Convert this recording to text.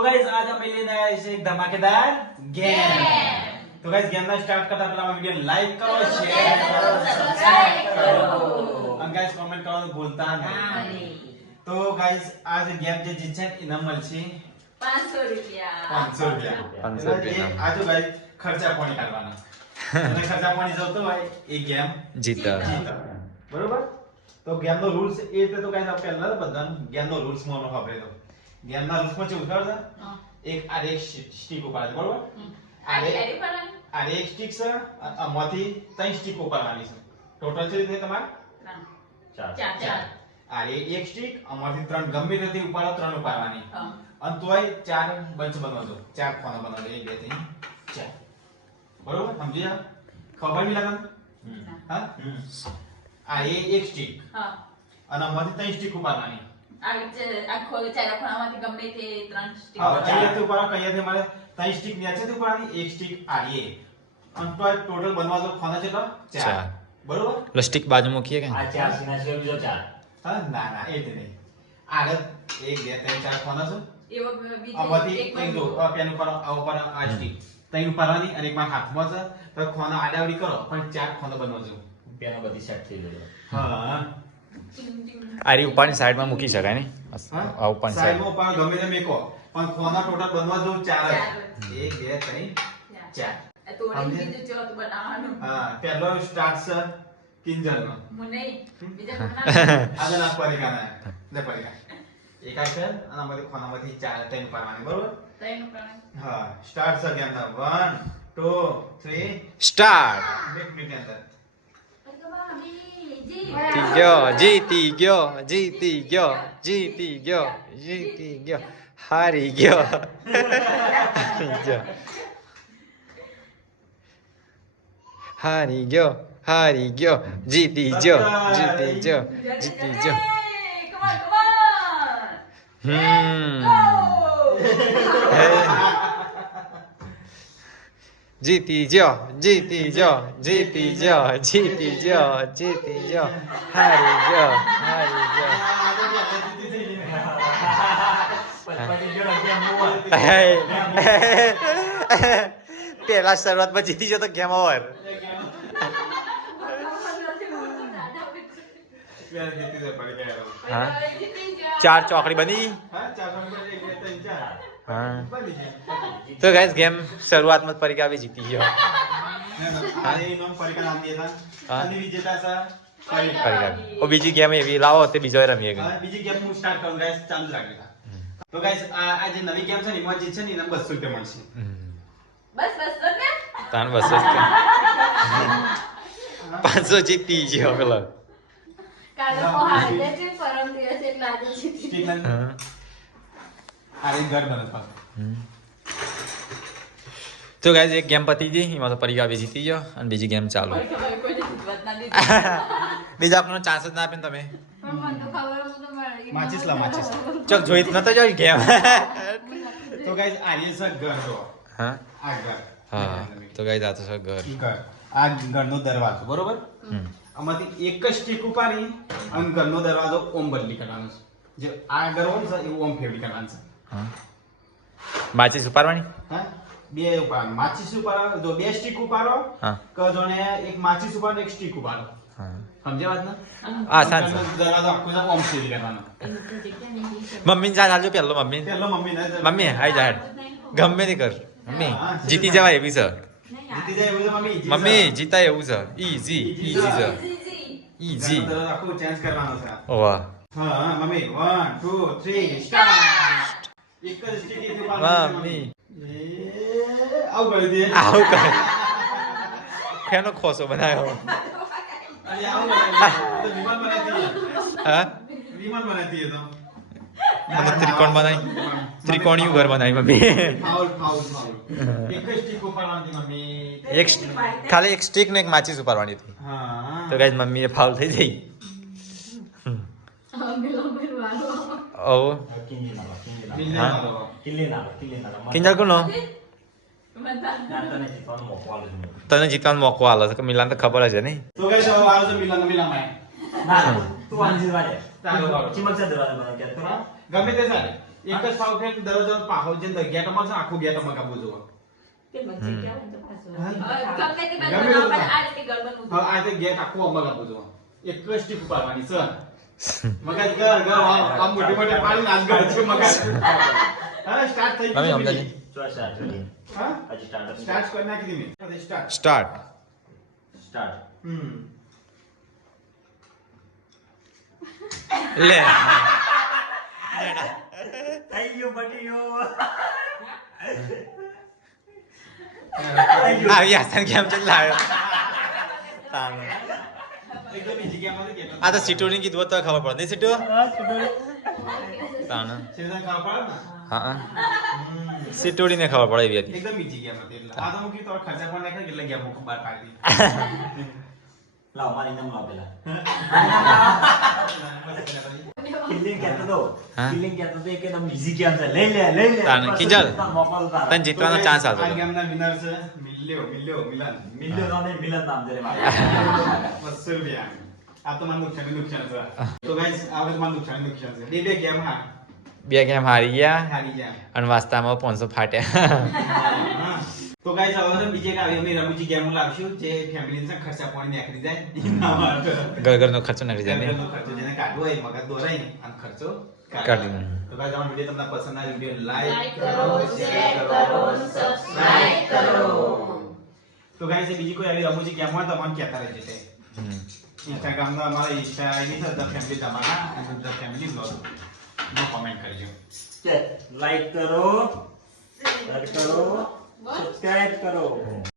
तो गाइस आज हम लेने आए हैं एक धमाकेदार गेम। तो गाइस गेम में स्टार्ट करता पहला वीडियो लाइक करो, शेयर करो, सब्सक्राइब करो और गाइस कमेंट करो तो भूलता नहीं। तो गाइस आज गेम जे जीतશે ઇનામ મળશે 500 રૂપિયા 500 રૂપિયા આ તો ગાइस ખર્ચા પાણી કાઢવાના અને ખર્ચા પાણી જતો હોય એ ગેમ જીતા બરોબર। તો ગેમ નો રૂલ્સ એ રીતે તો ગાइस આપણે પહેલા બધાનું ગેમ નો રૂલ્સ મોનો ખબર તો ગેમ ના રૂલ્સ માં શું ખબર છે એક આ એક સ્ટીક ઉપાડે બરોબર આ એક સ્ટીક છે આમાંથી ત્રણ સ્ટીક ઉપાડવાની છે ટોટલ છે રીતે તમારે 4 આ એક સ્ટીક આમાંથી ત્રણ ગમે રીતે ઉપાડો ત્રણ ઉપાડવાની અને તોય ચાર બંચ બનાવજો ચાર ખાના બનાવજો 1 2 3 4 બરોબર સમજી જા ખબર બી લાગે હા આ એક સ્ટીક હા અને આમાંથી ત્રણ સ્ટીક ઉપાડવાની આખો ચાર ખાનામાંથી ગમે તે ત્રણ સ્ટીક કઈયાથી ઉપાડો કઈયાથી મળે ત્રણ સ્ટીક નીચેથી ઉપાડવાની એક સ્ટીક આડીએ અને તોય ટોટલ બનવાજો ખાના કેટલા 4 બરોબર લો સ્ટીક બાજુ મૂકીએ કે આ 4 સીના છે બીજો 4 હા ના ના એ જ નહીં આગળ 1 2 3 4 ખાના છે એવો બીજો આમાંથી એક દો આ પેન ઉપર આ ઉપર આ સ્ટીક ત્રણ ઉપાડવાની અને એકમાં હાથમાં છે તો ખાના આડાવડી કરો પણ ચાર ખાના બનાવજો પેનો બધી સેટ થઈ ગયો હા આરી ઉપરની સાઈડમાં મૂકી શકાય ને આ ઉપરની સાઈડમાં ઉપર ગમે તે મેકો પણ ખાના ટોટલ બનવાજો 4 1 2 3 4 તોડી બીજું ચોથ બનાવવાનું હા પહેલો સ્ટાર્ટ છે કિંજલનો મને બીજા કોના આગળ આ પરિકાના લે પરિકા એક આ છે અને આમાંથી ખાનામાંથી 4 ત્રણ પાડવાની બરોબર ત્રણ ઉપાડવાનું હા સ્ટાર્ટ છે ગેમ ના 1 2 3 સ્ટાર્ટ એક મિનિટ અંદર જીતી ગયો જીતી ગયો જીતી ગયો જીતી ગયો હારી ગયો હારી ગયો હારી ગયો જીતી ગયો જીતી ગયો જીતી ગયો જીતી ગયો જીતી ગયો જીતી ગયો જીતી ગયો જીતી ગયો હારી ગયો હારી ગયો પેલા શરૂઆતમાં જીતી ગયો તો ગેમ ઓવર હા 4 ચોકડી બની હા તો ગાઈસ ગેમ શરૂઆતમાં પરિકા આવી જીતી ગયો પરિકા ઓ બીજી ગેમ એવી લાવો તે બીજો રમીએ બીજી ગેમ હું સ્ટાર્ટ કરું ગાઈસ ચાલુ રાખજો તો ગાઈસ આ જે નવી ગેમ છે ને એમાં જીત છે ને એને 200 રૂપિયા મળશે બસ ને તાન બસ 500 જીતી ગયો પેલો કાલે પહાડે છે પરમ દિવસ એટલે આજે જીતી આ ઘર બને પાછું તો ગાઈસ એક ગેમ પતી ગઈ એમાં તો પરિકા આવી જીતી ગયો અને બીજી ગેમ ચાલુ બીજા આપણને ચાન્સ જ ના આપે ને તમે માચીસ લા માચીસ ચક જોઈ નતો જોઈ ગેમ તો ગાઈસ આ છે ઘર તો હા આ ઘર હા તો ગાઈસ આ તો છે ઘર ઘર આ ઘરનો દરવાજો બરોબર આમાંથી એક જ સ્ટીક ઉપાડી અને ઘરનો દરવાજો ઓમ બદલી કરવાનો છે જે આ ઘર હોય છે એવું ઓમ ફેરવી કરવાનું છે હા માચીસ ઉપાડવાની હા બે ઉપાડ માચીસ ઉપાડો જો બે સ્ટીક ઉપાડો હા કે જોને એક માચીસ ઉપાડો એક સ્ટીક ઉપાડો હા સમજ્યા વાત ને આસાન છે દરવાજો આખો છે ઓમ ફેરવી કરવાનો મમ્મીને ચાલ હાલજો પેલો મમ્મી પેલો મમ્મી ને મમ્મી આઈ જા ગમે તે કર મમ્મી જીતી જવાય એવી છે જીતી જાય એવું છે મમ્મી મમ્મી જીતાય એવું છે ઈઝી ઈઝી છે ઈઝી દરવાજો આખો ચેન્જ કરવાનો છે વાહ હા મમ્મી 1 2 3 સ્ટાર્ટ એક જ સ્ટીક થી ઉપાડવાનો મમ્મી આવું કરી દે આવું કરે ખેનો ખોસો બનાવ્યો અરે આવું તો વિમાન બનાતી હા વિમાન બનાતી તો મને ત્રિકોણ બનાવી ત્રિકોણીયું ઘર બનાવી મમ્મી ફાઉલ ફાઉલ ફાઉલ એક જ સ્ટીક ઉપાડવાની મમ્મી એક ખાલી એક સ્ટીક ને એક માચીસ ઉપાડવાની હતી હા તો ગાઈસ મમ્મી એ ફાઉલ થઈ જઈ ઓ કિંજલ કોનો તને જીતવાનો મોકો આલો છે કે મિલાન તો ખબર જ છે નહીં તો ગાઈસ હવે આવો છે મિલાન મિલાન ના તું આની જીતવા દે ચાલો ચિમક સે દરવાજા બના કે તો ગમે તે સારી એક જ પાવ ફેર દરરોજ પાહો જે ગેટમાં છે આખું ગેટમાં કાપવું જોવો તે વચ્ચે ક્યાં હોય તો પાછું. ગમે તે ગમે બાજુ તે પણ આ રીતે ગળબન હવે ઉતરે. આ જે ગેટ આખું અંબા કાપવું જોવો એક જ સ્ટીક પાડવાની છે મગજ ગર ગર આમ મોટી મોટી પાડી નાચ ગર છે મગજ હા સ્ટાર્ટ થઈ મમ્મી, ગયું સમજાજી. ચો સ્ટાર્ટ કરી હા હજી સ્ટાર્ટ સ્ટાર્ટ કરી નાખી દીધી સ્ટાર્ટ સ્ટાર્ટ સ્ટાર્ટ લે થઈ ગયો બટી ગયો આવી આસાન કેમ છે લાવ્યો તાનો. એકદમ ઈઝી ગેમ હતી કે આ તો સિટોની કીધું તો ખબર પડે નહીં સિટો તાનો. સીધા ખાવા પડે ને હા સિટોડીને ખબર પડે એવી હતી. એકદમ ઈઝી ગેમ હતી એટલે આ તો હું કીધું ખર્ચા પણ નાખે એટલે ગેમ હું બહાર પાડી લાવ મારી નામ લાવ પેલા કિલિંગ કહેતો તો હા? કિલિંગ કહેતો તો એકદમ ઈઝી ગેમ છે લઈ લે તાને કિંજલ. મોકો તારા તને જીતવાનો ચાન્સ આ આવતો ગેમના વિનર છે મિલ્યો મિલન મિલિયન ને મિલન નામ છે રે મારે 200 રૂપિયા આ તો મારું નુકસાન છે તો ગાઈસ આ વખત મારું નુકસાન છે બે ગેમ હા બે ગેમ હારી ગયા હારી ગયા અને વાસ્તામાં 500 ફાટ્યા. તો ગાઈસ હવે બીજે કે આવી અમે રમૂજી ગેમ લાવશું જે ફેમિલી ને ખર્ચા પાણી નીકળી જાય એના માટે ઘરનો ખર્ચો નાખી જાય ને. ફેમિલીનો ખર્ચો જેને કાઢવો હોય મગજ દોરાય અને ખર્ચો કાઢી કાઢી. તો ગાઈસ અમારો વિડિયો તમને પસંદ આવ્યો વિડિયો લાઈક લાઈક કરો કરો, શેર શેર કરો કરો, સબસ્ક્રાઇબ કરો. તો ગાઈસ બીજી કોઈ આવી રમૂજી ગેમ હોય તો મને કહેતા રહેજો તે હમ. ઇન્સ્ટાગ્રામ માં અમારા ઇન્સ્ટા આઈડી છે ધ ફેમિલી તમારા ધ ફેમિલી બ્લોગ નો કોમેન્ટ કરજો લાઈક કરો શેર કરો સબસ્ક્રાઇબ કરો